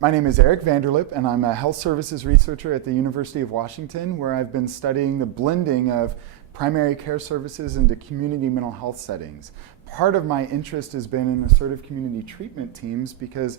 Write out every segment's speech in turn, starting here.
My name is Erik Vanderlip, and I'm a health services researcher at the University of Washington, where I've been studying the blending of primary care services into community mental health settings. Part of my interest has been in assertive community treatment teams because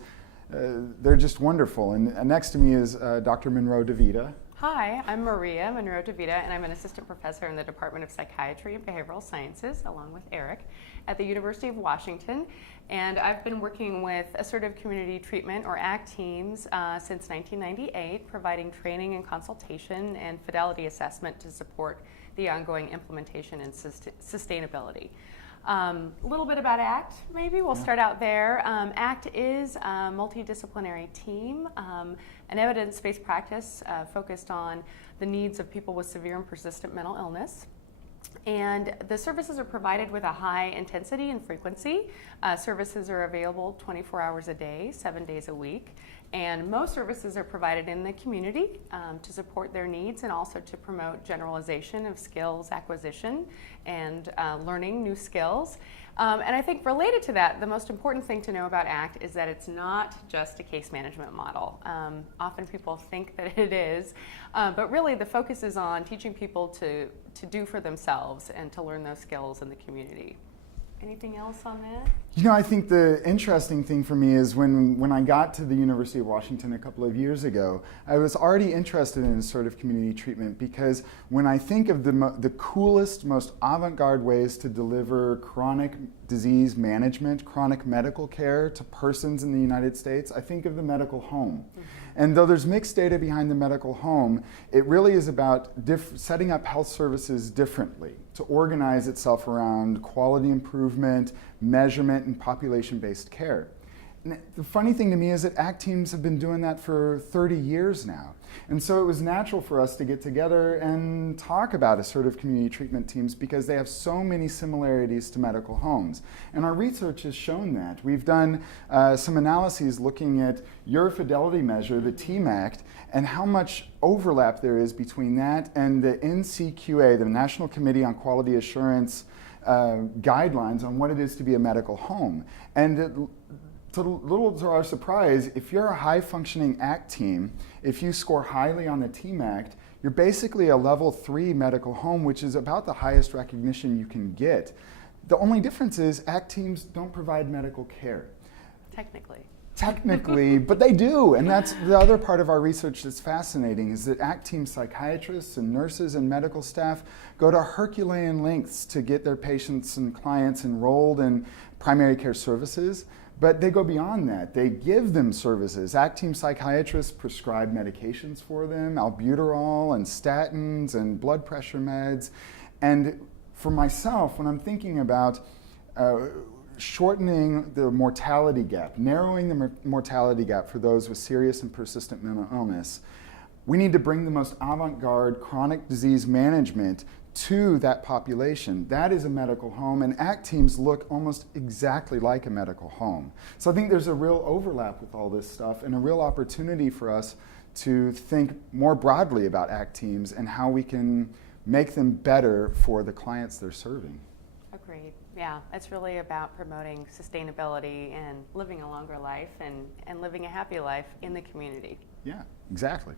they're just wonderful. And next to me is Dr. Maria DeVita. Hi, I'm Maria DeVita, and I'm an assistant professor in the Department of Psychiatry and Behavioral Sciences, along with Erik, at the University of Washington. And I've been working with Assertive Community Treatment, or ACT teams, since 1998, providing training and consultation and fidelity assessment to support the ongoing implementation and sustainability. A little bit about ACT, maybe. We'll start out there. ACT is a multidisciplinary team, an evidence-based practice focused on the needs of people with severe and persistent mental illness. And the services are provided with a high intensity and frequency. Services are available 24 hours a day, 7 days a week. And most services are provided in the community to support their needs and also to promote generalization of skills acquisition and learning new skills. And I think related to that, the most important thing to know about ACT is that it's not just a case management model. Often people think that it is, but really the focus is on teaching people to do for themselves and to learn those skills in the community. Anything else on that? You know, I think the interesting thing for me is when I got to the University of Washington a couple of years ago, I was already interested in assertive community treatment because when I think of the coolest, most avant-garde ways to deliver chronic disease management, chronic medical care to persons in the United States, I think of the medical home. Mm-hmm. And though there's mixed data behind the medical home, it really is about setting up health services differently to organize itself around quality improvement, measurement, and population-based care. And the funny thing to me is that ACT teams have been doing that for 30 years now. And so it was natural for us to get together and talk about assertive community treatment teams because they have so many similarities to medical homes. And our research has shown that. We've done some analyses looking at your fidelity measure, the TMACT, and how much overlap there is between that and the NCQA, the National Committee on Quality Assurance guidelines on what it is to be a medical home. And little to our surprise, if you're a high-functioning ACT team, if you score highly on the TMACT, you're basically a level 3 medical home, which is about the highest recognition you can get. The only difference is ACT teams don't provide medical care. Technically, but they do, and that's the other part of our research that's fascinating, is that ACT team psychiatrists and nurses and medical staff go to Herculean lengths to get their patients and clients enrolled in primary care services, but they go beyond that. They give them services. ACT team psychiatrists prescribe medications for them, albuterol and statins and blood pressure meds, and for myself, when I'm thinking about shortening the mortality gap, narrowing the mortality gap for those with serious and persistent mental illness, we need to bring the most avant-garde chronic disease management to that population. That is a medical home, and ACT teams look almost exactly like a medical home. So I think there's a real overlap with all this stuff and a real opportunity for us to think more broadly about ACT teams and how we can make them better for the clients they're serving. Agreed. Yeah, it's really about promoting sustainability and living a longer life and living a happy life in the community. Yeah, exactly.